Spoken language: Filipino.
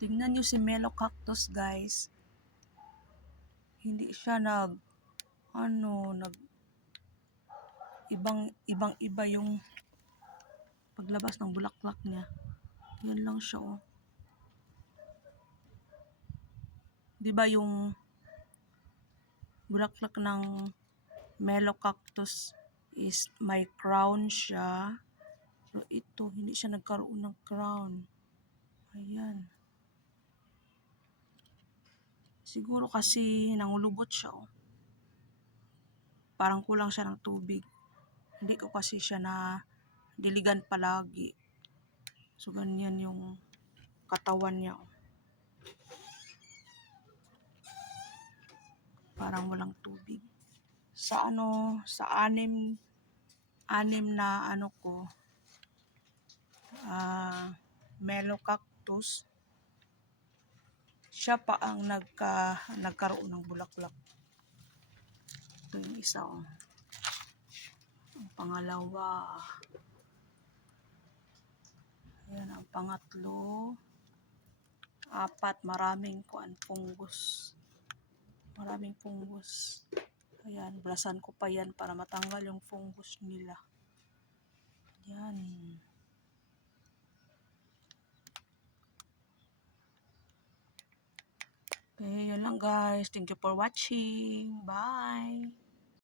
Tingnan nyo si Melo Cactus, guys. Hindi siya ibang-iba yung paglabas ng bulaklak niya. Yan lang siya, oh. 'Di ba yung bulaklak ng Melo Cactus is may crown siya. Pero ito, hindi siya nagkaroon ng crown. Ayan. Siguro kasi nangulubot siya, oh. Parang kulang siya ng tubig. Hindi ko kasi siya na diligan palagi. So, ganyan yung katawan niya, oh. Parang walang tubig. Sa anim na Melo Cactus, siya pa ang nagkaroon ng bulaklak. Ito yung isa, oh. Ang pangalawa. Ayan, ang pangatlo. 4, maraming fungus. Maraming fungus. Ayan, brasan ko pa yan para matanggal yung fungus nila. Ayan. Okay, yun lang guys. Thank you for watching. Bye!